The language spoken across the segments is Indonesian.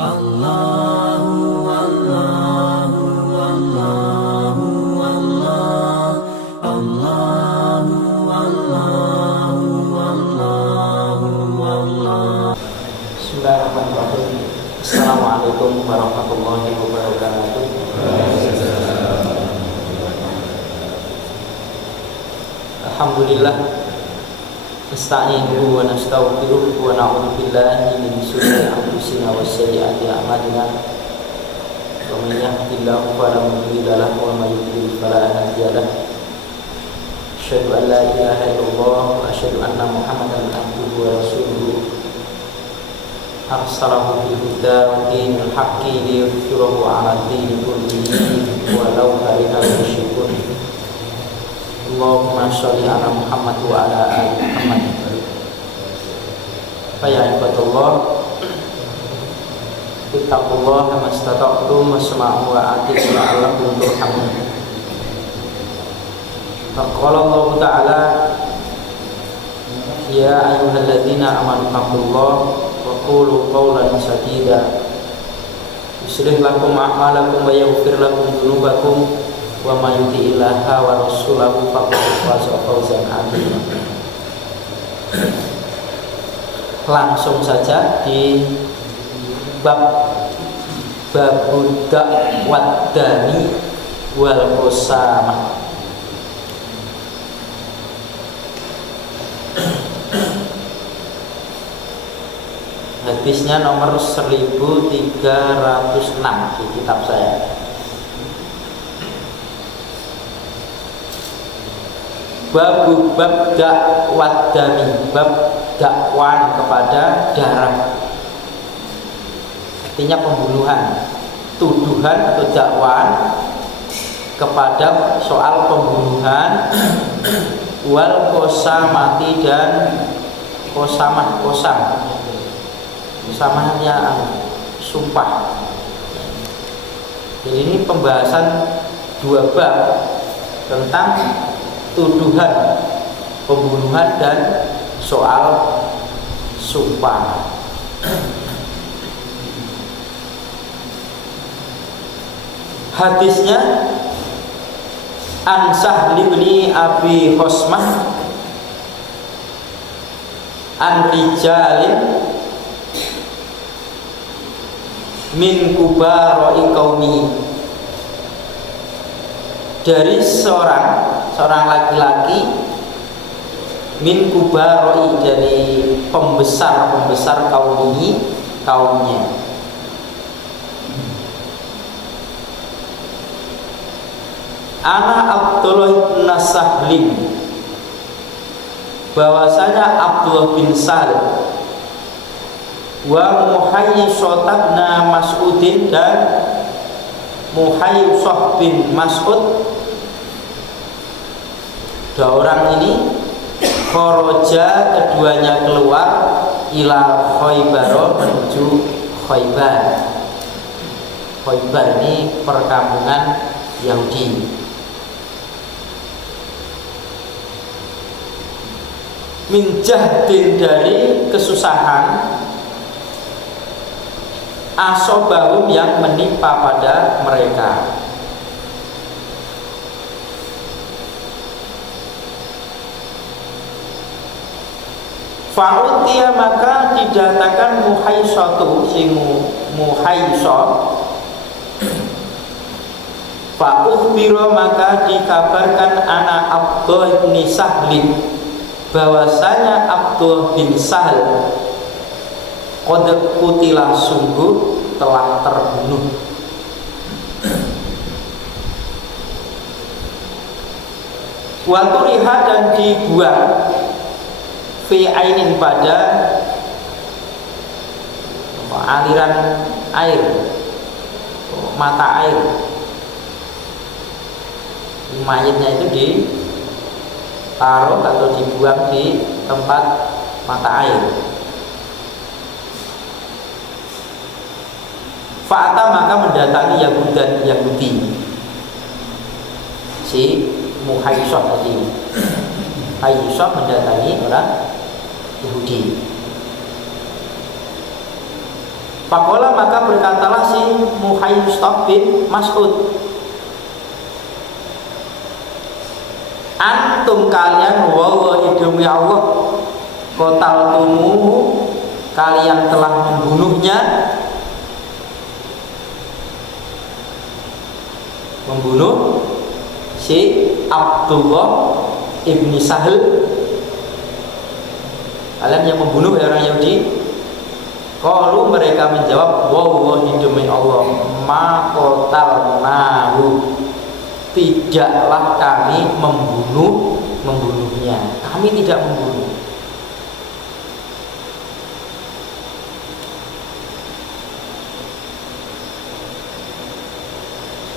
Allahu Allahu Allahu Allah Allahu Allahu Allahu Allah. Bismillahirrahmanirrahim. Assalamualaikum warahmatullahi wabarakatuh. Alhamdulillah, nasta'inuhu wa nastaghfiruhu wa na'udzu billahi min shururi anfusina wa sayyiati a'malina. Wa may yahdihillahu fala mudilla lahu wa may yudlil fala hadiya lahu. Asyhadu an la ilaha illallah wa asyhadu anna Muhammadan abduhu wa rasuluhu. Arsalahu bil huda wa dinil haqqi liyudhhirahu 'ala dini kullihi walau karihal musyrikun. Allahumma sholli ala Muhammad wa ala ali Muhammad. Fa ya ibadallah, ittaqullaha mastata'tum wasma'u wa ati'u la'allakum turhamun. Faqala Allah Ta'ala, ya ayyuhalladzina amanu taqullaha wa qulu qawlan sadida yuslih lakum a'malakum wa yaghfir lakum dzunubakum wa may yuti'illaha wa rasulahu faqad faza fawzan 'azima. Langsung saja di babudak waddani wal qasamah. Hadisnya nomor 1306 di kitab saya. Bab dakwah, bab dakwaan kepada darah, artinya pembunuhan, tuduhan atau dakwaan kepada soal pembunuhan, wal qasamati dan kosamahnya sumpah. Jadi ini pembahasan dua bab tentang tuduhan pembunuhan dan soal sumpah. Hadisnya An Sahli bin Abi Khosmah an rijalin min kubaroi qaumi, dari seorang laki-laki min kubaroi, dari pembesar kaumnya. Ana Abdullah bin Sahlin, bahwasanya Abdullah bin Sahl, wa Muhayyisah bin Mas'udin, dan Muhayyisah bin Mas'ud, dua orang ini kharaja, keduanya keluar ila Khaybar, menuju Khaybar. Khaybar ini perkampungan Yahudi. Min jahdin, dari kesusahan, asobahum, yang menimpa pada mereka. Fa'utiya, maka didatangkan Muhayyisatu, sing Muhayyisah. Fa'ukhbira, maka dikabarkan anak Abdullah bin Sahlin, bahwasanya Abdullah bin Sahl qad qutila, sungguh telah terbunuh. Wa turiha, dan dibuang, fi ainin, pada aliran air, mata air. Mayatnya itu ditaruh atau dibuang di tempat mata air. Fa'ata, maka mendatangi Yahudi, si Muhayyisah tadi. Muhayyisah mendatangi orang Yahudi. Faqala maka berkatalah si Muhayyistab bin Mas'ud, antum kalian wallahi demi Allah qataltumuhu kalian telah membunuhnya, membunuh si Abdullah ibni Sahal, kalian yang membunuh orang Yahudi. Qalu mereka menjawab wallahi demi Allah ma qatalnahu, tidaklah kami membunuhnya, kami tidak membunuh.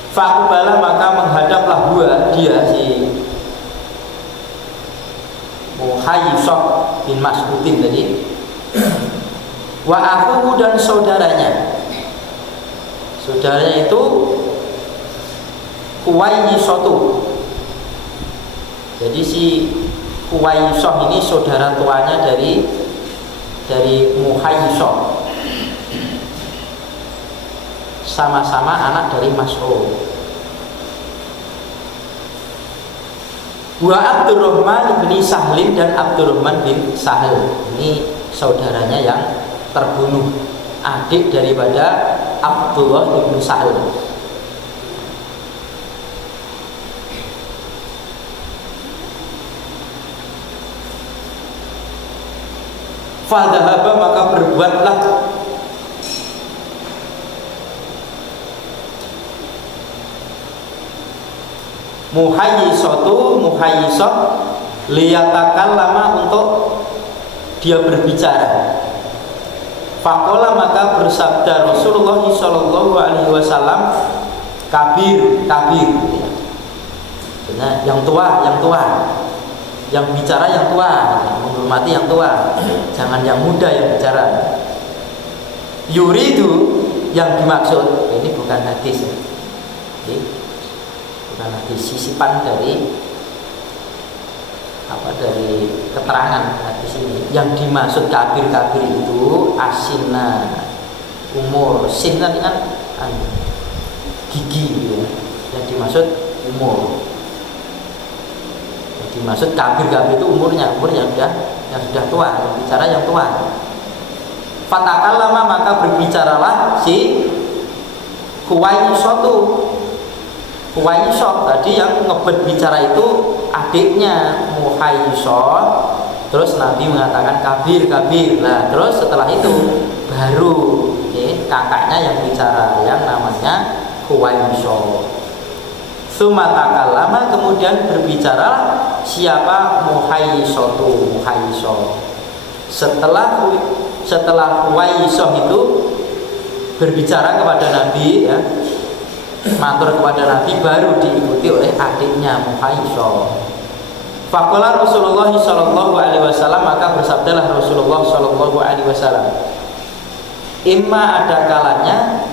Faqbala maka menghadaplah dia si Muhayyisab bin Mas'udin tadi, wa akhuhu dan saudaranya. Saudaranya itu Huwayyisatu. Jadi si Huwayyisah ini saudara tuanya dari Muhayyisab, sama-sama anak dari Mas'ud. Wa Abdurrahman bin Sahlin dan Abdurrahman bin Sahal, ini saudaranya yang terbunuh, adik daripada Abdullah bin Sahal. Fadhahaba maka berbuatlah Muhayyisah liyatakallama untuk dia berbicara. Faqala maka bersabda Rasulullah sallallahu alaihi wasallam, kabir. Nah, yang tua, yang bicara yang tua, menghormati yang tua, jangan yang muda yang bicara. Yuridu yang dimaksud, ini bukan hadis, bukan hadis, sisipan dari keterangan hadis ini. Yang dimaksud kabir itu asina, umur. Sin kan gigi ya. Yang dimaksud umur. Yang dimaksud kabir itu umurnya yang sudah tua, yang bicara yang tua. Fatakallama maka berbicaralah si Huwayyisah tadi yang ngebet bicara itu adiknya Muhayyisah. Terus Nabi mengatakan kabir. Nah, terus setelah itu baru kakaknya yang bicara yang namanya Huwayyisah. Sumatakallama kemudian berbicara siapa Muhayyisah. Setelah Huwayyisah itu berbicara kepada Nabi ya, matur kepada Nabi, baru diikuti oleh adiknya Muhayyisah. Faqala Rasulullah sallallahu alaihi wasallam maka bersabdalah Rasulullah sallallahu alaihi wasallam, imma ada kalanya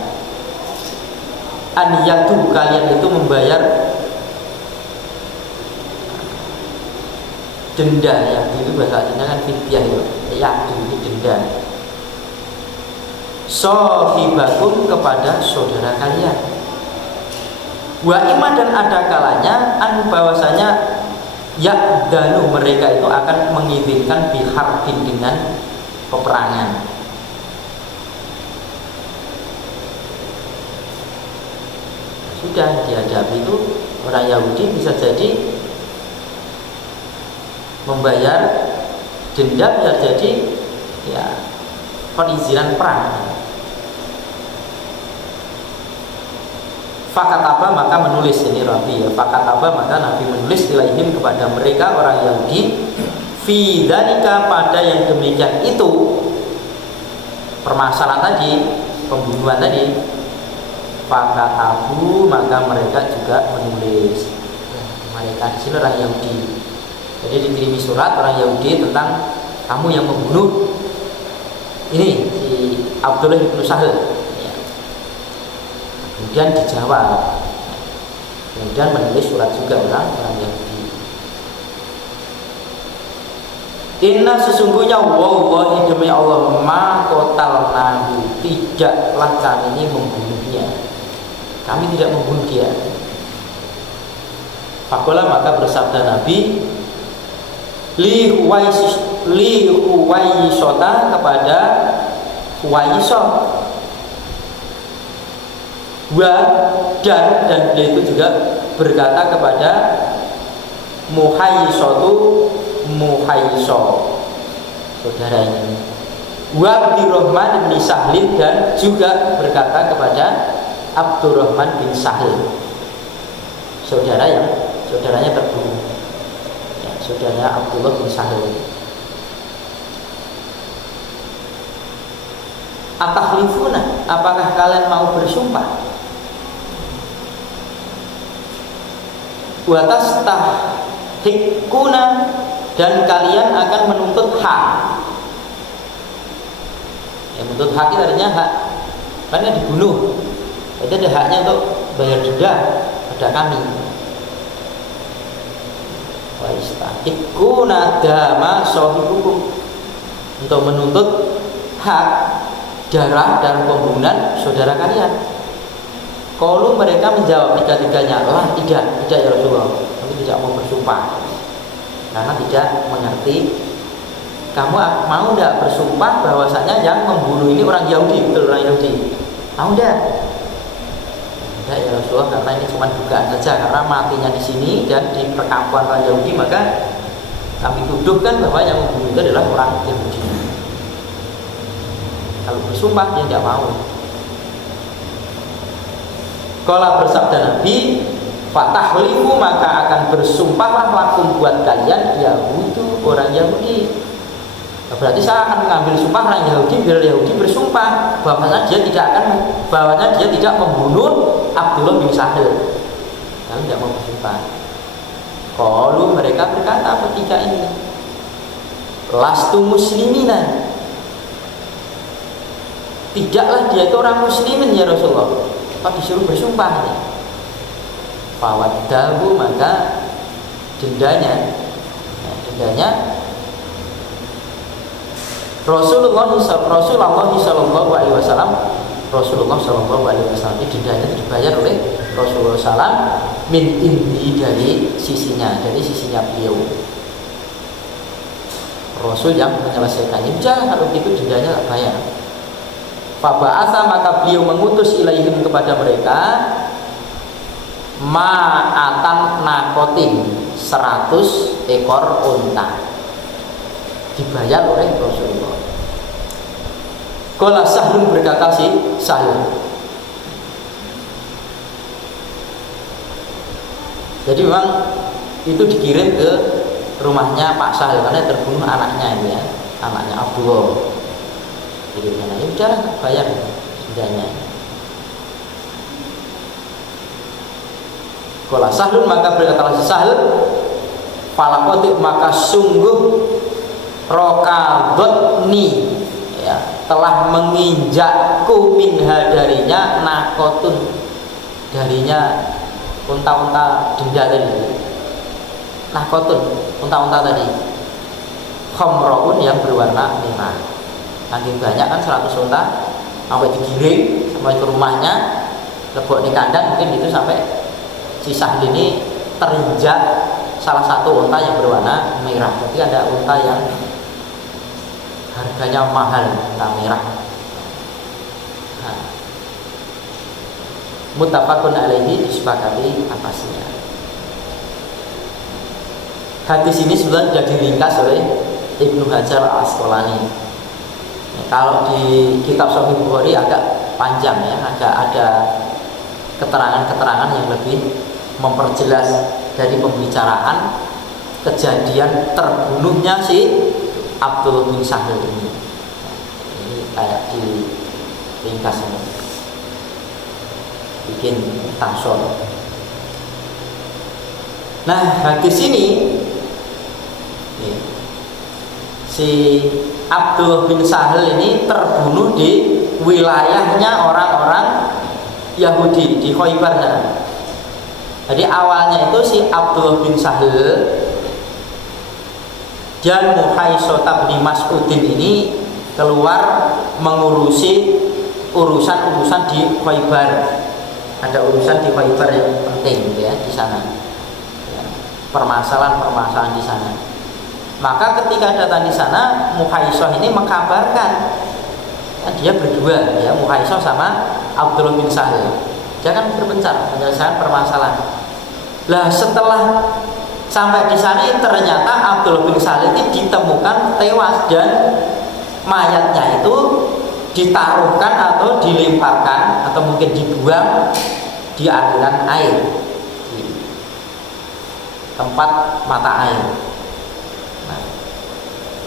an yatu kalian itu membayar denda ya, itu bahasa Arabnya kan fidyah itu, yatu itu denda. Sohibakum kepada saudara kalian. Wa ima dan ada kalanya an bahwasanya ya'danu mereka itu akan mengizinkan biharbin dengan peperangan. Sudah dihadapi itu orang Yahudi bisa jadi membayar denda, bisa jadi ya perizinan perang. Fakataba maka menulis, ini Rabi ya. Fakataba maka Nabi menulis ilaihim kepada mereka orang Yahudi, fi dzalika pada yang demikian itu, permasalahan tadi, pembunuhan tadi. Fakatabu maka mereka juga menulis. Mereka di sini orang Yahudi. Jadi dikirimi surat orang Yahudi tentang kamu yang membunuh ini si Abdullah bin Sahal. Kemudian dijawab, kemudian menulis surat juga orang Yahudi. Inna sesungguhnya wallahi demi Allah ma qatalnahu, tidaklah kami ini membunuhnya. Kami tidak membunuh dia. Faqala maka bersabda Nabi li Huwaisota kepada Huwaisah dan beliau itu juga berkata kepada Muhayyiso saudara ini wa Abdurrahman bin Sahlin, dan juga berkata kepada Abdurrahman bin Sahlin, saudaranya terbunuh ya, saudaranya Abdullah bin Sahlin. Atahlifuna, apakah kalian mau bersumpah? Wa tastahikuna, dan kalian akan menuntut hak. Ya, menuntut hak itu artinya hak, karena dibunuh, itu ada haknya untuk bayar denda pada kami. Wa istahikuna dama sahibukum, untuk menuntut hak darah pembunuhan saudara kalian. Kalau mereka menjawab tiga-tiganya, tidak ya Rasulullah, kami tidak mau bersumpah karena tidak mengerti. Kamu mau tidak bersumpah bahwasanya yang membunuh ini orang Yahudi, betul orang Yahudi? Mau tidak? Tidak ya Rasulullah, karena ini cuma dugaan saja, karena matinya di sini dan di perkampungan orang Yahudi, maka kami tuduhkan bahwa yang membunuh itu adalah orang Yahudi. Kalau bersumpah dia tidak mau. Kalau bersabda Nabi, fatahlifu, maka akan bersumpahlah lakum buat kalian Yahudi, orang Yahudi. Berarti saya akan mengambil sumpah orang Yahudi biar Yahudi bersumpah bahwasanya dia tidak membunuh Abdullah bin Sahl. Kalian tidak mau bersumpah. Kalau mereka berkata ketika ini, lastu muslimina, tidaklah dia itu orang muslimin ya Rasulullah. Kok disuruh bersumpah ini? Fawaddahu, maka dendanya Rasulullah Sallallahu Alaihi Wasallam ini dendanya itu dibayar oleh Rasulullah SAW min indi, dari sisinya beliau. Rasul yang menyelesaikannya. Jangan kalau gitu dendanya tak bayar. Faba'atha, maka beliau mengutus ilaihim kepada mereka ma'atan nakotin, 100 ekor unta, dibayar oleh Rasulullah. Qala Sahlun, berkata si Sahl. Jadi memang itu dikirim ke rumahnya Pak Sahl karena terbunuh anaknya itu ya, anaknya Abdullah. Jadi ya udah bayar sudahnya. Qala Sahlun, maka berkata si Sahl, falaqad, maka sungguh rokadotni, ya, telah menginjakku minha, darinya nakotun, darinya unta-unta denda tadi, nakotun, unta-unta tadi, khomroun, yang berwarna merah. Saking banyak kan 100 unta, sampai digiring sampai ke rumahnya, lebok di kandang, mungkin itu sampai si Sahl ini terinjak salah satu unta yang berwarna merah. Jadi ada unta yang harganya mahal, unta merah. Muttafaqun alaihi, disepakati atasnya. Hadis ini sebenarnya sudah diringkas oleh Ibnu Hajar Al-Asqalani. Kalau di kitab Sahih Bukhari agak panjang ya, agak ada keterangan-keterangan yang lebih memperjelas dari pembicaraan kejadian terbunuhnya si Abdullah bin Sahl ini. Ini kayak di ringkas ini, bikin tangsor. Nah, hadis ini si Abdullah bin Sahl ini terbunuh di wilayahnya orang-orang Yahudi di Khaybar. Jadi awalnya itu si Abdullah bin Sahl Dan Muhaisah bin Mas'udin ini keluar mengurusi urusan-urusan di Khaybar. Ada urusan di Khaybar yang penting ya di sana. Ya, permasalahan-permasalahan di sana. Maka ketika datang di sana, Muhaisah ini mengkabarkan dia berdua, ya Muhaisah sama Abdullah bin Sahal. Dia kan berpencar menyelesaikan permasalahan. Lah setelah sampai di sana ternyata Abdullah bin Sahal ini ditemukan tewas dan mayatnya itu ditaruhkan atau dilemparkan atau mungkin dibuang di aliran air, di tempat mata air. Nah,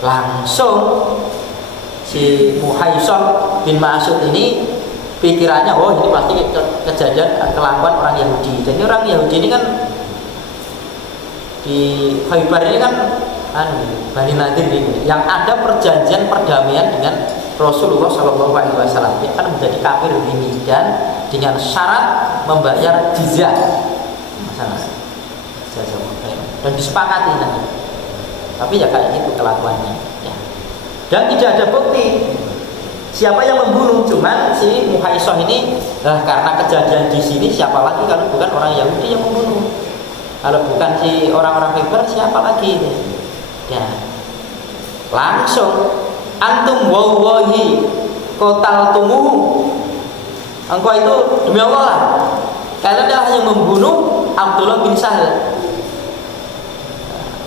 langsung si Muhaisah bin Mas'ud ini pikirannya, oh ini pasti kejadian kelakuan orang Yahudi. Jadi orang Yahudi ini kan di Khaybar ini kan Bani Nadir ini yang ada perjanjian perdamaian dengan Rasulullah SAW. Dia akan menjadi kafir ini dan dengan syarat membayar jizyah, dan disepakati nanti. Tapi ya kayak gitu kelakuannya. Ya. Dan tidak ada bukti siapa yang membunuh, cuman si Muhaisah ini karena kejadian di sini siapa lagi kalau bukan orang Yahudi yang membunuh. Kalau bukan si orang-orang Khaybar siapa lagi ini? Ya. Langsung antum wallahi qataltumuhu. Engkau itu demi Allah lah, kalian adalah yang membunuh Abdullah bin Sahal.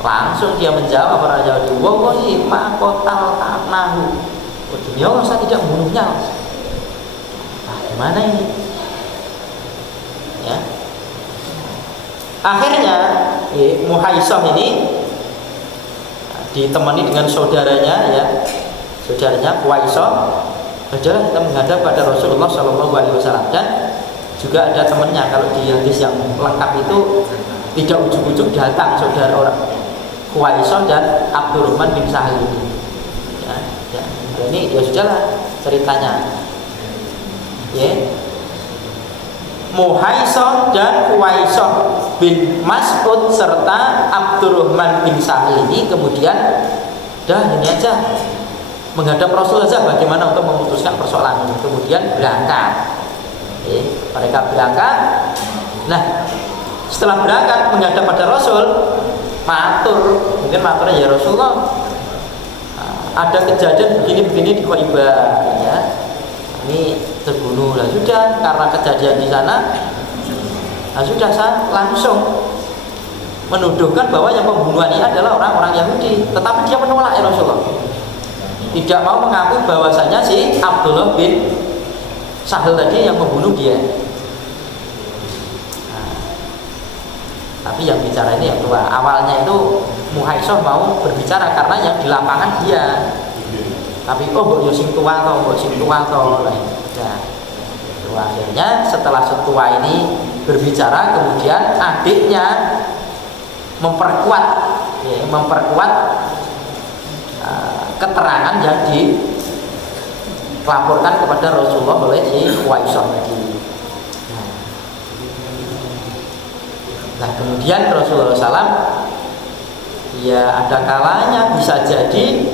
Langsung dia menjawab orang Yahudi, wallahi ma qatalnahu. Oh, demi Allah saya tidak membunuhnya. Nah, gimana ini? Ya. Akhirnya Muhaisah ini ditemani dengan saudaranya, ya, saudaranya Muhaisah. Adalah kita menghadap pada Rasulullah SAW, dan juga ada temannya. Kalau di hadis yang lengkap itu tidak ujuk-ujuk datang saudara orang Muhaisah dan Abdurrahman bin Sahal ini. Ya, ini ya sudahlah ceritanya. Ya. Muhaisah dan Muhaisah bin Mas'ud serta Abdurrahman bin Sahal ini kemudian ini aja menghadap Rasul saja bagaimana untuk memutuskan persoalan ini. Kemudian berangkat. Mereka berangkat. Nah, setelah berangkat menghadap pada Rasul, mungkin maturnya, ya Rasulullah, ada kejadian begini-begini di Khaybar, ya. Ini terbunuh lah, sudah karena kejadian di sana. Nah, sudah saya langsung menuduhkan bahwa yang pembunuhan ini adalah orang-orang Yahudi. Tetapi dia menolak, ya Rasulullah, tidak mau mengakui bahwasanya si Abdullah bin Sahal tadi yang membunuh dia. Nah, tapi yang bicara ini yang tua. Awalnya itu Muhaisah mau berbicara karena yang di lapangan dia. Tapi mbok yo sing tua to, ya. Akhirnya setelah setua ini berbicara, kemudian adiknya memperkuat keterangan yang dilaporkan kepada Rasulullah oleh si Muhaisah tadi. Nah, kemudian Rasulullah SAW, ya ada kalanya bisa jadi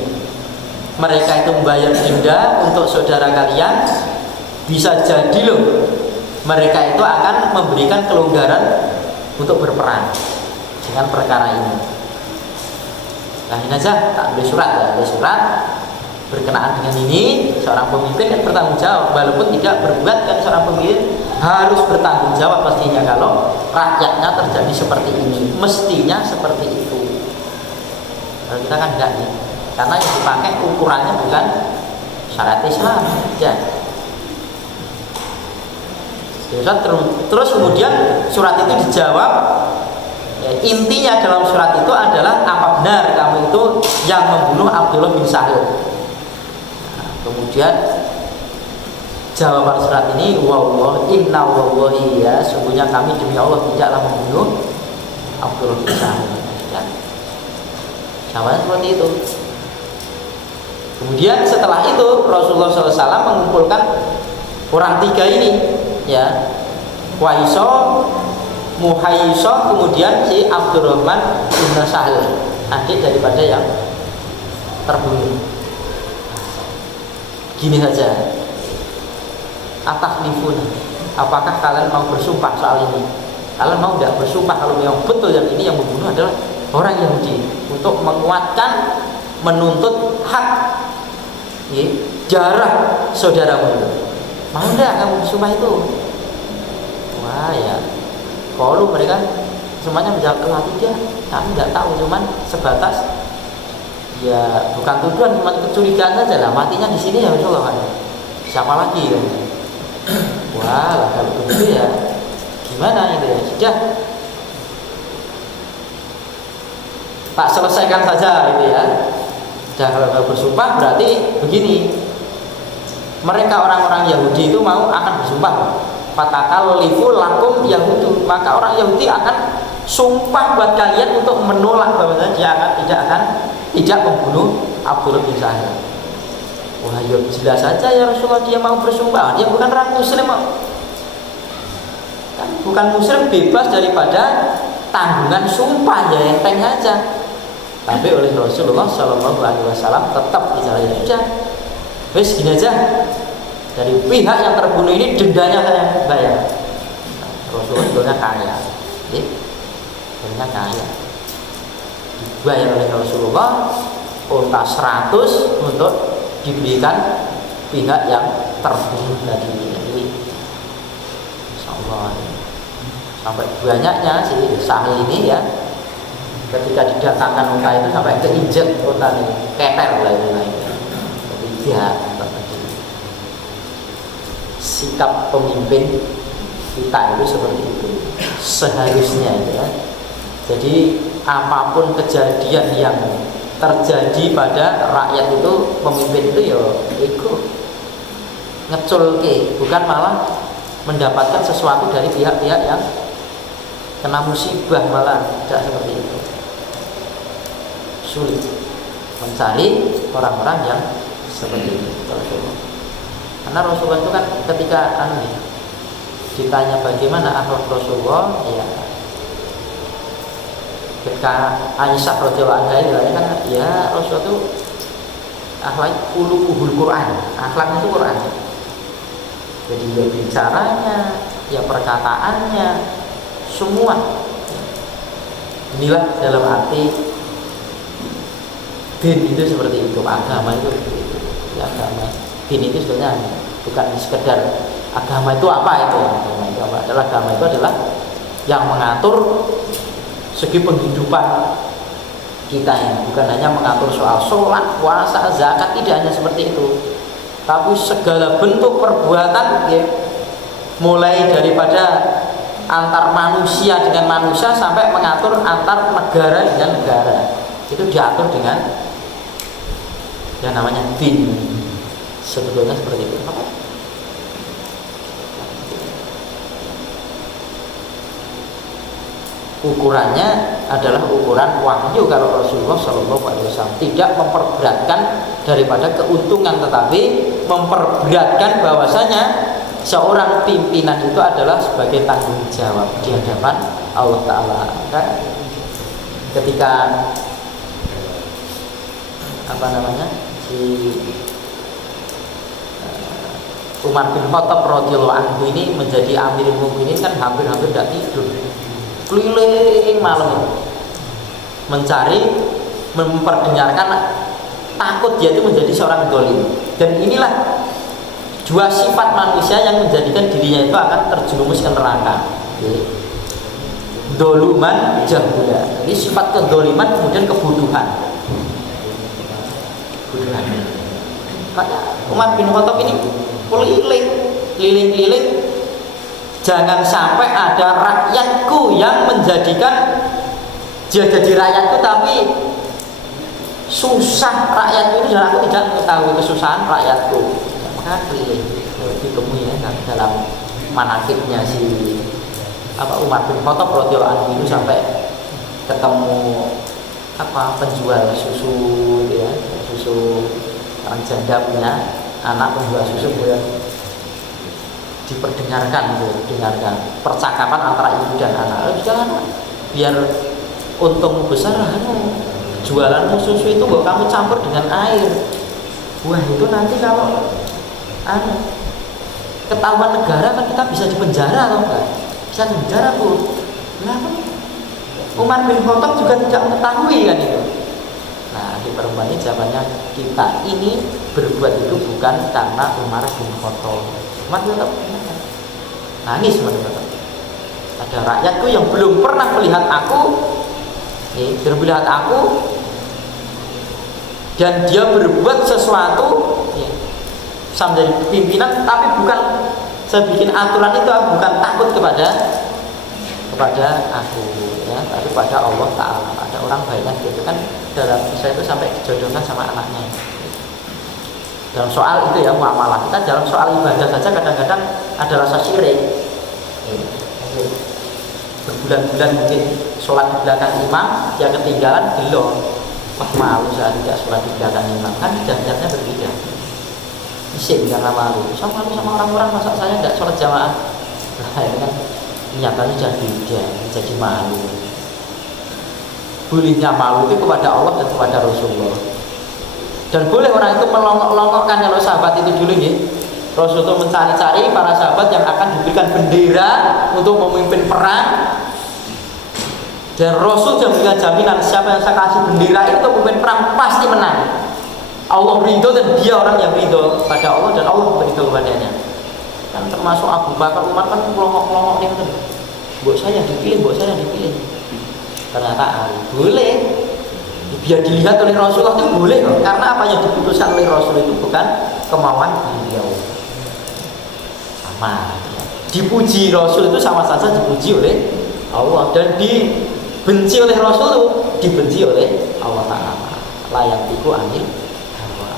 mereka itu membayar denda untuk saudara kalian, bisa jadi loh mereka itu akan memberikan kelonggaran untuk berperang dengan perkara ini. Nah, ini aja tak ambil surat berkenaan dengan ini. Seorang pemimpin yang bertanggung jawab, walaupun tidak berbuat, kan seorang pemimpin harus bertanggung jawab pastinya kalau rakyatnya terjadi seperti ini, mestinya seperti itu. Kalau kita kan enggak nih, karena yang dipakai ukurannya bukan syariat Islam ya. Terus kemudian surat itu dijawab, ya, intinya dalam surat itu adalah apa benar kamu itu yang membunuh Abdullah bin Sahal. Nah, kemudian jawaban surat ini, wallah inna wallahi, ya sungguhnya kami demi Allah tidaklah membunuh Abdullah bin Sahal. Ya. Jawaban seperti itu. Kemudian setelah itu Rasulullah SAW mengumpulkan orang tiga ini, ya, Muhaisah, kemudian si Abdurrahman bin Sahal, adik daripada yang terbunuh. Gini saja, atahlifun, apakah kalian mau bersumpah soal ini? Kalian mau nggak bersumpah kalau memang betul yang ini yang membunuh adalah orang Yahudi, untuk menguatkan menuntut hak ya, darah saudaramu itu? Mau nggak kamu bersumpah itu? Wah ya, kalau mereka semuanya menjawab tidak, kami nggak tahu, cuman sebatas ya bukan tuduhan, cuma kecurigaan saja lah, matinya di sini ya Rasulullah. Siapa lagi kan? Wah lah, kalau begitu ya gimana itu ya? Sudah, tak selesaikan saja itu ya. Sudah, kalau bersumpah berarti begini. Mereka orang-orang Yahudi itu mau akan bersumpah, fatakallifu lakum yahudu, maka orang Yahudi akan sumpah buat kalian untuk menolak bahwa dia tidak membunuh Abdullah bin Sahal. Wah ya jelas saja ya Rasulullah, dia mau bersumpah, dia bukan orang muslim kan, bukan muslim, bebas daripada tanggungan sumpah, ya enteng saja. Tapi oleh Rasulullah SAW tetap bicara, ya sudah, wes gini aja, dari pihak yang terbunuh ini dendanya saya bayar. Rasulullah sebenarnya kaya, sebenarnya kaya, dibayar oleh Rasulullah unta 100 untuk diberikan pihak yang terbunuh tadi. Jadi insyaallah sampai banyaknya si Sahih ini ya, ketika didatangkan unta itu sampai keinjek unta ini, keter lah itu. Jadi ya sikap pemimpin kita itu seperti itu seharusnya ya. Jadi apapun kejadian yang terjadi pada rakyat itu, pemimpin itu ya ikut ngeculke, bukan malah mendapatkan sesuatu dari pihak-pihak yang kena musibah, malah tidak seperti itu. Sulit mencari orang-orang yang seperti itu. Karena Rasulullah itu kan ketika ditanya bagaimana akhlak Rasulullah, ya ketika Aisyah radhiyallahu anha ditanya kan, ya Rasulullah itu akhlak uluhul Quran, akhlaknya itu Quran. Jadi ya bicaranya, ya perkataannya, semua inilah dalam arti din itu seperti itu, agama itu seperti itu. Ya, agama din itu sebenarnya bukan sekedar agama itu apa itu. Agama itu apa? Agama itu adalah yang mengatur segi penghidupan kita ini, bukan hanya mengatur soal sholat, puasa, zakat, tidak hanya seperti itu, tapi segala bentuk perbuatan ya, mulai daripada antar manusia dengan manusia sampai mengatur antar negara dengan negara, itu diatur dengan yang namanya din. Sebetulnya seperti itu. Ukurannya adalah ukuran wahyu. Kalau Rasulullah SAW tidak memperberatkan daripada keuntungan, tetapi memperberatkan bahwasanya seorang pimpinan itu adalah sebagai tanggung jawab di hadapan Allah Ta'ala. Ketika si Umar bin Khattab radhiyallahu anhu ini menjadi Amirul Mukminin, kan hampir-hampir tidak tidur, keliling malam itu mencari, memperdengarkan, takut dia itu menjadi seorang dolim. Dan inilah dua sifat manusia yang menjadikan dirinya itu akan terjerumus ke neraka. Doluman jahula. Jadi sifat kedoliman kemudian kebutuhan. Maka Umar bin Khattab ini keliling, jangan sampai ada rakyatku yang menjadikan dia jadi rakyatku tapi susah rakyatku ini, dan aku tidak mengetahui kesusahan rakyatku. Maka keliling ditemui ya, dalam manakibnya si Umar bin Khattab radhiyallahu anhu itu sampai ketemu penjual susu ya, susu orang janda punya anak penjual susu, kemudian dengarkan percakapan antara ibu dan anak. Jangan biar untung besar, jualanmu susu itu kok kamu campur dengan air. Wah, itu nanti kalau ketahuan negara kan kita bisa dipenjara atau enggak? Bisa dipenjara Bu. Nah, Umar bin Khattab juga tidak mengetahui kan itu. Nah, di perempuan ini jawabannya, kita ini berbuat itu bukan karena Umar bin Khattab. Umar bin Khattab nangis menurut. Ada rakyatku yang belum pernah melihat aku, belum melihat aku, dan dia berbuat sesuatu, saya menjadi pimpinan, tapi bukan saya bikin aturan itu bukan takut kepada aku, ya, tapi pada Allah Taala. Ada orang banyak gitu kan dalam kisah itu sampai dijodohkan sama anaknya. Dalam soal itu ya muamalah, kita dalam soal ibadah saja kadang-kadang ada rasa syirik. Berbulan-bulan mungkin sholat di belakang imam, dia ketinggalan gelo, wah malu saya tidak sholat di belakang imam, kan derajatnya berbeda. Isim karena malu, sama orang-orang masa saya tidak sholat jamaah. Nah ini kan nyatanya jadi malu. Bolehnya malu itu kepada Allah dan kepada Rasulullah. Dan boleh orang itu melongok-longokkan. Kalau sahabat itu dulu nih, Rasul itu mencari-cari para sahabat yang akan diberikan bendera untuk memimpin perang. Dan Rasul yang memberikan jaminan siapa yang saya kasih bendera itu memimpin perang pasti menang. Allah ridho dan dia orang yang ridho pada Allah dan Allah ridho kepadanya. Kan termasuk Abu Bakar, Umar kan melongok-melongok nih kan. Buat saya dipilih. Ternyata Ali boleh. Biar dilihat oleh Rasulullah itu boleh kok. Karena apa yang diputuskan oleh Rasul itu bukan kemauan beliau. Sama ya. Dipuji Rasul itu sama saja dipuji oleh Allah, dan dibenci oleh Rasul itu dibenci oleh Allah Ta'ala. Layak tiku anil hawa.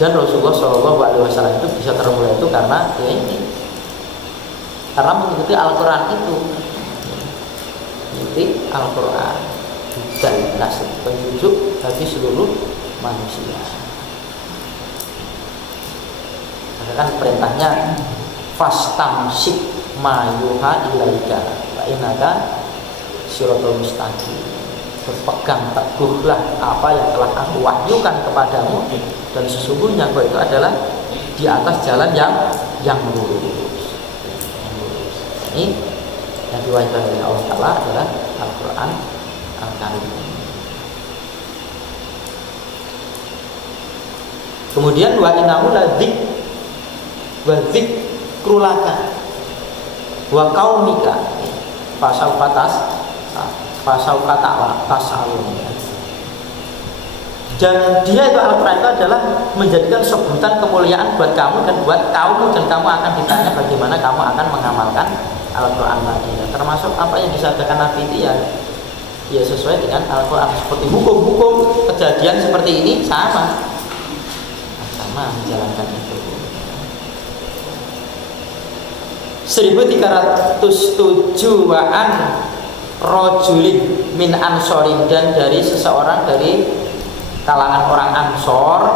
Dan Rasulullah SAW itu bisa termulia itu karena ya ini, karena mengikuti Al-Quran itu. Mengikuti Al-Quran dan nasib petunjuk bagi seluruh manusia. Karena kan perintahnya fastamsik ma yuha ilaika wa innaka siratal mustaqim. Berpegang teguhlah apa yang telah aku wahyukan kepadamu, dan sesungguhnya kau itu adalah di atas jalan yang lurus. Ini yang diwahyukan oleh Allah Ta'ala adalah Al-Quran Al-Karim. Kemudian wa innahu ladzik wa dzikrulaka wa qaumika fasaufa tasalun. Dan dia itu Al-Quran itu adalah menjadikan sebutan kemuliaan buat kamu dan buat kaummu, dan kamu akan ditanya bagaimana kamu akan mengamalkan Al-Quran tadi. Termasuk apa yang disampaikan Nabi itu ya sesuai dengan Al-Quran. Seperti hukum-hukum kejadian seperti ini sama menjalankan itu. 1307 wa'an rojulin min ansorin, dan dari seseorang dari kalangan orang Ansor,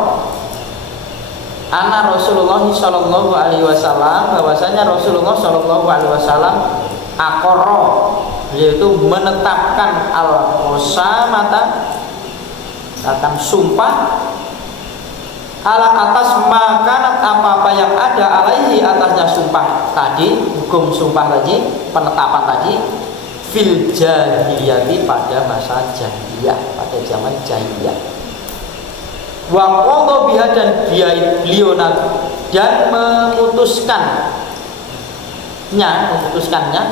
anna Rasulullah Shallallahu Alaihi Wasallam, bahwasanya Rasulullah Shallallahu Alaihi Wasallam akoro, yaitu menetapkan al-qasamata, akan sumpah ala atas makanat apa-apa yang ada alaihi atasnya sumpah tadi, hukum sumpah tadi, penetapan tadi, fil jahiliyati pada masa jahiliyah, pada zaman jahiliyah. Wa qadha biha, dan beliau dan memutuskannya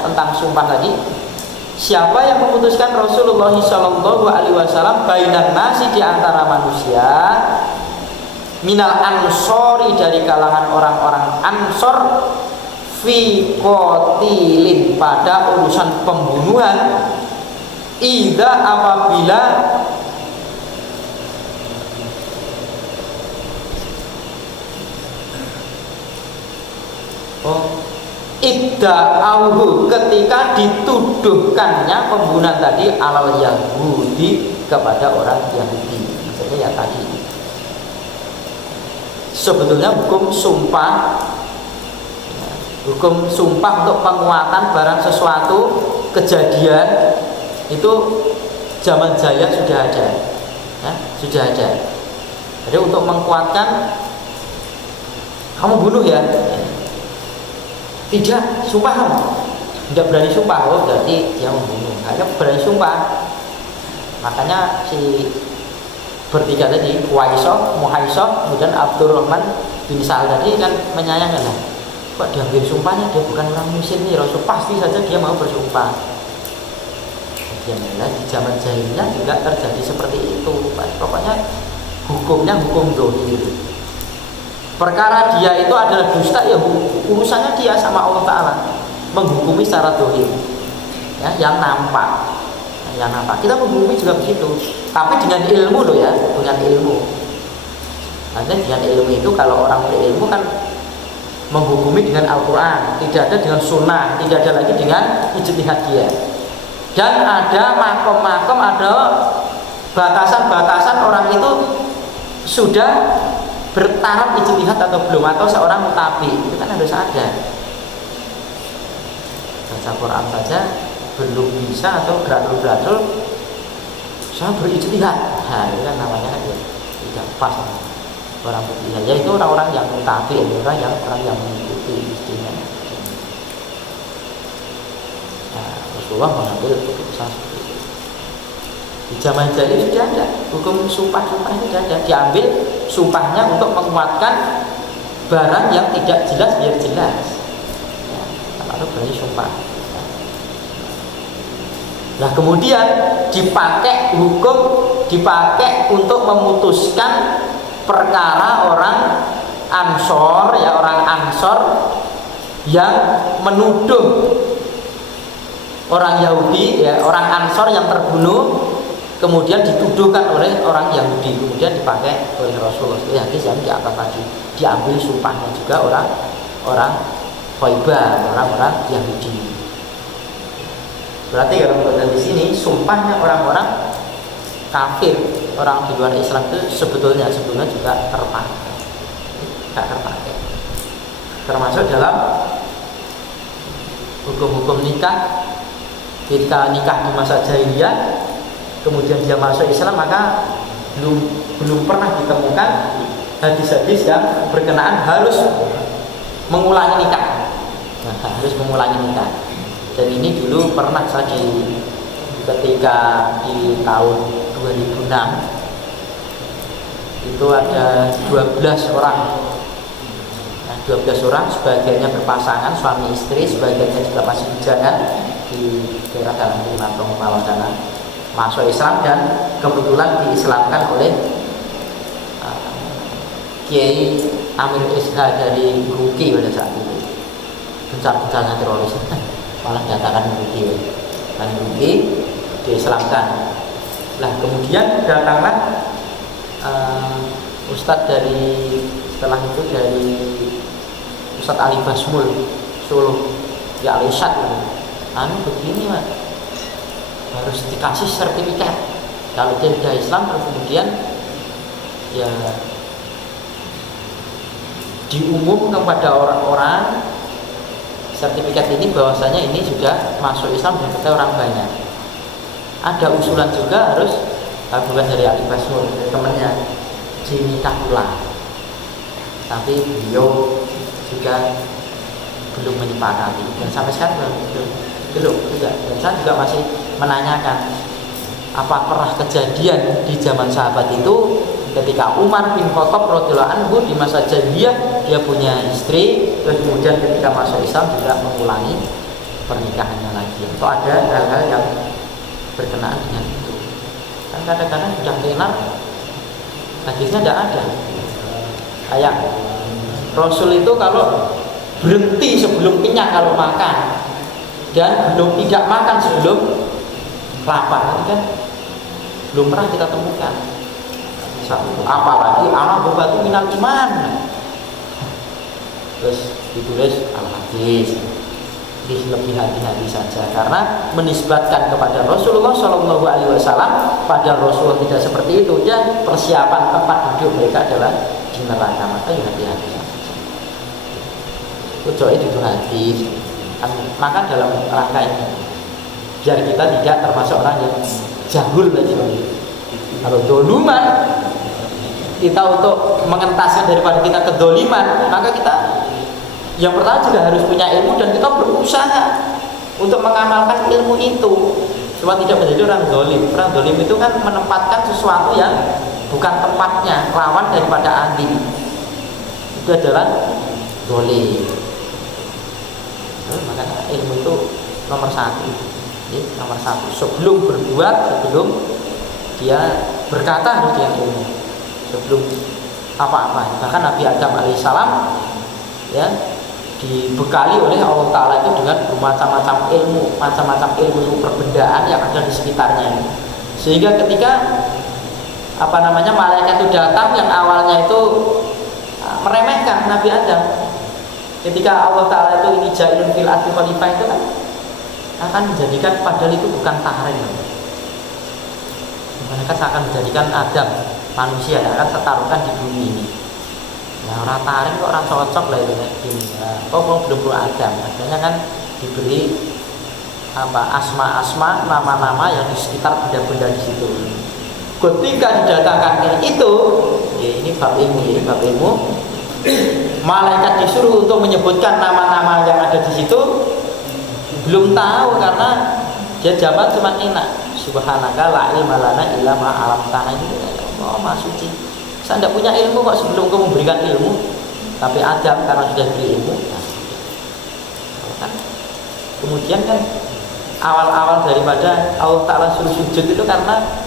tentang sumpah tadi. Siapa yang memutuskan? Rasulullah Shallallahu Alaihi Wasallam bainan nasi, di antara manusia, minal ansori, dari kalangan orang-orang Ansor, fi qatilin, pada urusan pembunuhan, idza apabila idda'auhu, ketika dituduhkannya pembunuhan tadi alal Yahudi, kepada orang Yahudi. Maksudnya ya tadi sebetulnya hukum sumpah untuk penguatan barang sesuatu kejadian itu zaman jaya sudah ada, ya, sudah ada. Jadi untuk mengkuatkan kamu bunuh ya, tidak sumpah kamu, tidak berani sumpah, oh berarti dia membunuh. Hanya berani sumpah. Makanya si bertiga tadi, Waisoh, Muhaisoh, kemudian Abdurrahman bin Sa'al tadi kan menyayangkan lah. Kok diambil sumpahnya, dia bukan orang muslim nih Rasul, pasti saja dia mau bersumpah. Kemudian di zaman jahiliyah juga terjadi seperti itu. Pokoknya hukumnya hukum dohir. Perkara dia itu adalah dusta, ya urusannya dia sama Allah Ta'ala, menghukumi secara dohir, ya, yang nampak. Yang nampak kita menghukumi juga begitu, tapi dengan ilmu loh ya, dengan ilmu. Nanti dengan ilmu itu kalau orang berilmu kan menghukumi dengan Al-Quran, tidak ada dengan sunnah, tidak ada lagi dengan ijtihad dia. Dan ada makom-makom, ada batasan-batasan orang itu sudah bertaraf ijtihad atau belum, atau seorang mutabi, itu kan harus ada. Baca Quran saja belum bisa atau beratul-beratul saya berijtihad, nah itu kan namanya kan tidak pas. Orang berijtihad yaitu orang-orang yang mutabi, orang yang mengikuti istilah. Nah, Rasulullah mengambil keputusan seperti itu. Di zaman jahiliyah sudah ada hukum sumpah-sumpah, itu sudah ada, diambil sumpahnya untuk menguatkan barang yang tidak jelas biar jelas, ya, kalau berani sumpah. Nah kemudian dipakai hukum, dipakai untuk memutuskan perkara orang Ansor, ya, orang Ansor yang menuduh orang Yahudi, ya, orang Ansor yang terbunuh kemudian dituduhkan oleh orang Yahudi, kemudian dipakai oleh Rasulullah. Ya, hadis yang di atas tadi, diambil sumpahnya juga orang Khaybar, orang-orang Yahudi. Berarti kalau menurut di sini sumpahnya orang-orang kafir, orang di luar Islam itu sebetulnya juga terpakai, tidak terpakai. Termasuk dalam hukum-hukum nikah. Ketika nikah di masa jahiliyah, kemudian dia masuk Islam, maka belum pernah ditemukan hadis-hadis yang berkenaan harus mengulangi nikah. Nah, harus mengulangi nikah. Dan ini dulu pernah saya ketika di tahun 2006 itu ada 12 orang. Nah, 12 orang, sebagiannya berpasangan suami istri, sebagiannya juga masih bujangan di daerah Dalam Kalimantan Malang sana, masuk Islam dan kebetulan diislamkan oleh Kiai Amir Isha dari Ruki pada saat itu, bencana teroris. Malah datangkan Ruki, dan Ruki diislamkan. Nah kemudian datanglah Ustadz setelah itu dari Ustadz Ali Basmul Solo, ya Al-Isyad, begini Mas, harus dikasih sertifikat kalau dia sudah Islam, terus kemudian ya diumumkan kepada orang-orang sertifikat ini bahwasanya ini sudah masuk Islam dan kata orang banyak. Ada usulan juga harus, bukan dari Ali Basmul, dari temannya, dinikah ulang. Tapi beliau juga belum menyepakati dan sampai sekarang belum juga. Dan saya juga masih menanyakan, apa pernah kejadian di zaman sahabat itu ketika Umar bin Khattab radhiyallahu anhu di masa jahiliyah dia punya istri, terus kemudian ketika masuk Islam juga mengulangi pernikahannya lagi. Atau ada hal-hal yang berkenaan dengan itu. Kan kadang-kadang sudah tenar, hadisnya tidak ada. Kayak Rasul itu kalau berhenti sebelum kenyang kalau makan, dan belum tidak makan sebelum lapar, kan belum pernah kita temukan. Apalagi anak berbatu minal iman, terus ditulis al-hadis. Jadi lebih hati-hati saja, karena menisbatkan kepada Rasulullah SAW, pada Rasulullah tidak seperti itu. Ya, persiapan tempat duduk mereka adalah di neraka, maka ya hati-hati saja. Kecuali itu hadis. Maka dalam rangka ini biar kita tidak termasuk orang yang jahul tadi. Kalau doluman kita untuk mengentaskan daripada kita kedoliman, maka kita yang pertama juga harus punya ilmu dan kita berusaha untuk mengamalkan ilmu itu supaya tidak menjadi orang dolim. Orang dolim itu kan menempatkan sesuatu yang bukan tempatnya, lawan daripada anti. Itu adalah dolim. Makanya ilmu itu nomor satu. Nomor satu. Sebelum berbuat, sebelum dia berkata harus dengan ilmu. Sebelum apa-apa. Bahkan Nabi Adam alaihissalam ya dibekali oleh Allah Ta'ala itu dengan bermacam-macam ilmu, macam-macam ilmu perbendaan yang ada di sekitarnya. Sehingga ketika malaikat itu datang yang awalnya itu meremehkan Nabi Adam, ketika Allah Ta'ala itu ini ja'ilun fil ardi khalifah itu kan akan menjadikan, padahal itu bukan taharin. Mereka akan menjadikan Adam manusia yang akan setaruhkan di bumi ini. Nah, orang tarik kok orang cocok lah itu gini. Nah, kok belum perlu Adam. Adanya kan diberi asma-asma, nama-nama yang di sekitar benda-benda di situ. Ketika didatangkan itu, ya ini bab ilmu, ini bab ilmu. Malaikat disuruh untuk menyebutkan nama-nama yang ada di situ, belum tahu karena dia jawab cuma enak. Subhanaka la ilma lana illa ma 'allamtana. Itu Allah Maha Suci. Saya tidak punya ilmu kok sebelum kamu memberikan ilmu. Tapi Adam karena sudah beri ilmu, nah, kan kemudian kan awal-awal daripada Allah Ta'ala suruh sujud itu karena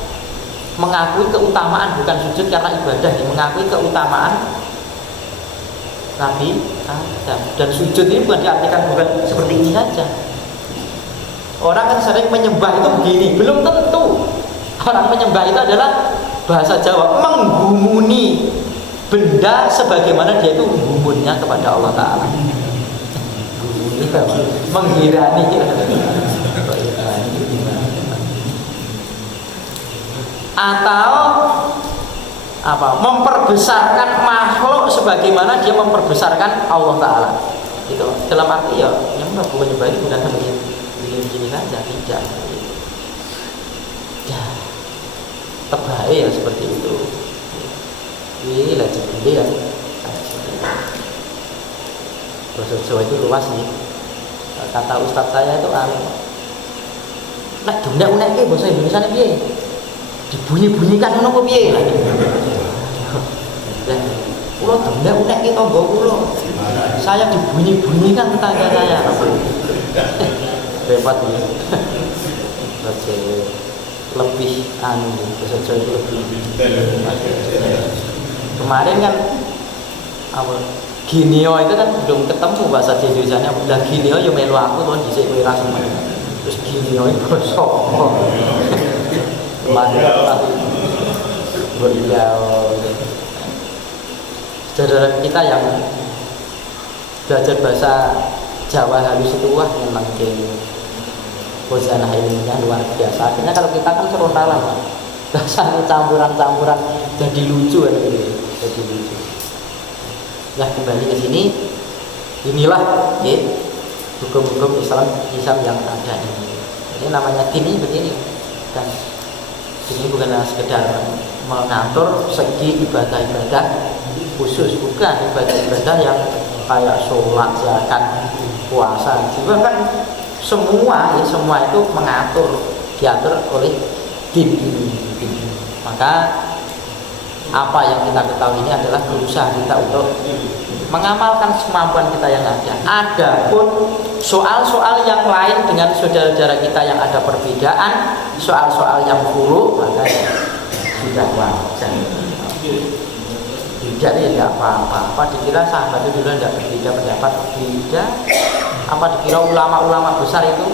mengakui keutamaan, bukan sujud karena ibadah, mengakui keutamaan Nabi Adam. Dan sujud ini bukan diartikan bukan seperti ini saja. Orang kan sering menyembah itu begini, belum tentu. Orang menyembah itu adalah bahasa Jawa menggumuni benda sebagaimana dia itu gumunnya kepada Allah Ta'ala. Menghirani atau memperbesarkan makhluk sebagaimana dia memperbesarkan Allah Ta'ala. Itu dalam arti ya yang bukan nyembah itu bukan begini saja, tidak. Ya, terbaik ya seperti itu. Ini lagi gede ya. Bahasa Jawa itu luas nih. Kata ustadz saya itu nah dunia bahasa Indonesia ini piye? Dibunyi-bunyikan ngono kok piye? Kulo dunia tangga kulo. Saya dibunyi-bunyikan tetangga saya. Repot ya. Baca lebih bahasa Jawa itu lebih. Kemarin kan Ginio itu kan belum ketemu bahasa Indonesia-nya. Udah Ginio yo melu aku tuh dhisik kowe ra semen. Terus Ginio itu basa apa? Kemarin beliau saudara kita yang belajar bahasa Jawa halus itu wah memang khazanah ilmunya luar biasa. Akhirnya kalau kita kan serontalan Pak. Bahasanya campuran-campuran jadi lucu kan gitu. Jadi lucu. Nah, kembali ke sini. Inilah ya, hukum-hukum Islam yang ada ini. Jadi namanya din ini begini. Dan ini bukanlah sekedar mengatur segi ibadah-ibadah khusus, bukan ibadah-ibadah yang kayak sholat, zakat, puasa. Juga kan semua itu diatur oleh din ini. Maka apa yang kita ketahui ini adalah berusaha kita untuk mengamalkan semampuan kita yang ada. Adapun soal-soal yang lain dengan saudara-saudara kita yang ada perbedaan, soal-soal yang buruk, maka sudah wajar. Jadi tidak apa-apa. Dikira sahabat itu dulu tidak berbeda pendapat, beda. Apa dikira ulama-ulama besar itu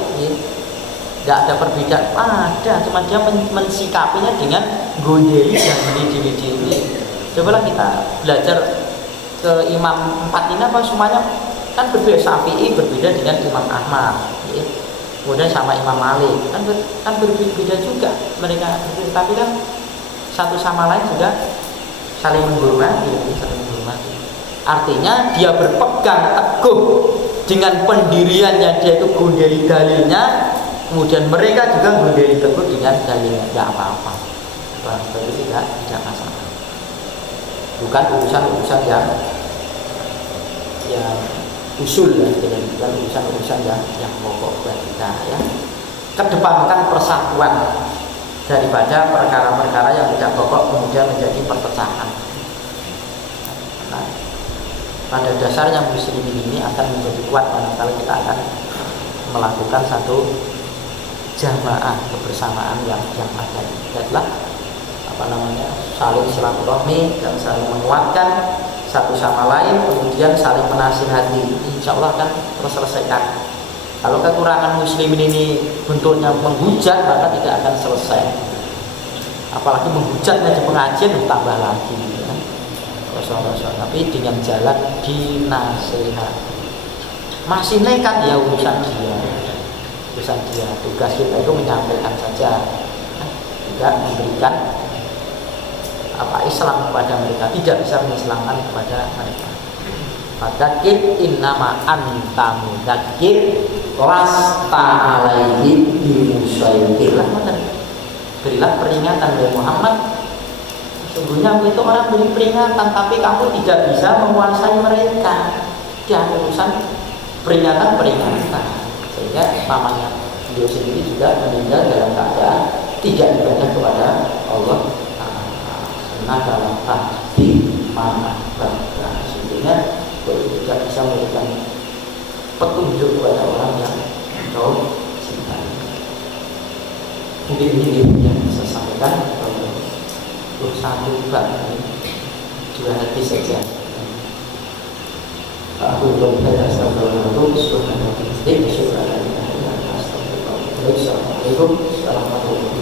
tidak ada perbedaan? Ada, cuma dia mensikapinya dengan gondeli dan ini. Cobalah kita belajar ke Imam 4 ini apa semuanya kan berbeda. Syafi'i berbeda dengan Imam Ahmad, ya. Kemudian sama Imam Malik kan berbeda juga mereka, tapi kan satu sama lain juga saling menghormati. Artinya dia berpegang teguh dengan pendiriannya, dia itu gondeli dalilnya, kemudian mereka juga berdiri teguh dengan dalil nggak apa-apa, berarti tidak masalah. Bukan urusan-urusan yang usul ya, bukan urusan-urusan yang pokok buat kita ya. Kedepankan persatuan daripada perkara-perkara yang tidak pokok kemudian menjadi perpecahan. Nah, pada dasarnya muslimin ini akan menjadi kuat manakala kita akan melakukan satu jamaah kebersamaan yang ada. Adalah saling silaturahmi dan saling menguatkan satu sama lain, kemudian saling menasihati. Insya Allah akan terselesaikan. Kalau kekurangan muslimin ini bentuknya menghujat, maka tidak akan selesai. Apalagi menghujatnya di pengajian tambah lagi ya. Tapi dengan jalan dinasihati. Masih nekat ya urusan dia. Tugas kita itu menyampaikan saja, tidak memberikan Islam kepada mereka, tidak bisa mengislamkan kepada mereka. Fadzakir innama anta mudzakir lasta alaihim bimusaitir. Berilah peringatan oleh Muhammad. Sesungguhnya itu orang beri peringatan, tapi kamu tidak bisa menguasai mereka. Dia urusan peringatan. Sehingga mamanya beliau sendiri juga meninggal dalam keadaan tidak ibadah kepada Allah Ta'ala. Dalam hati mana bangga. Sehingga tidak bisa memberikan petunjuk kepada orang yang kau cintai. Mungkin ini yang bisa sampaikan. Satu bab, 2 hadis saja. Aku berkata astagfirullahaladzim, subhanallah, astagfirullahaladzim, astagfirullahaladzim, assalamualaikum warahmatullahi wabarakatuh.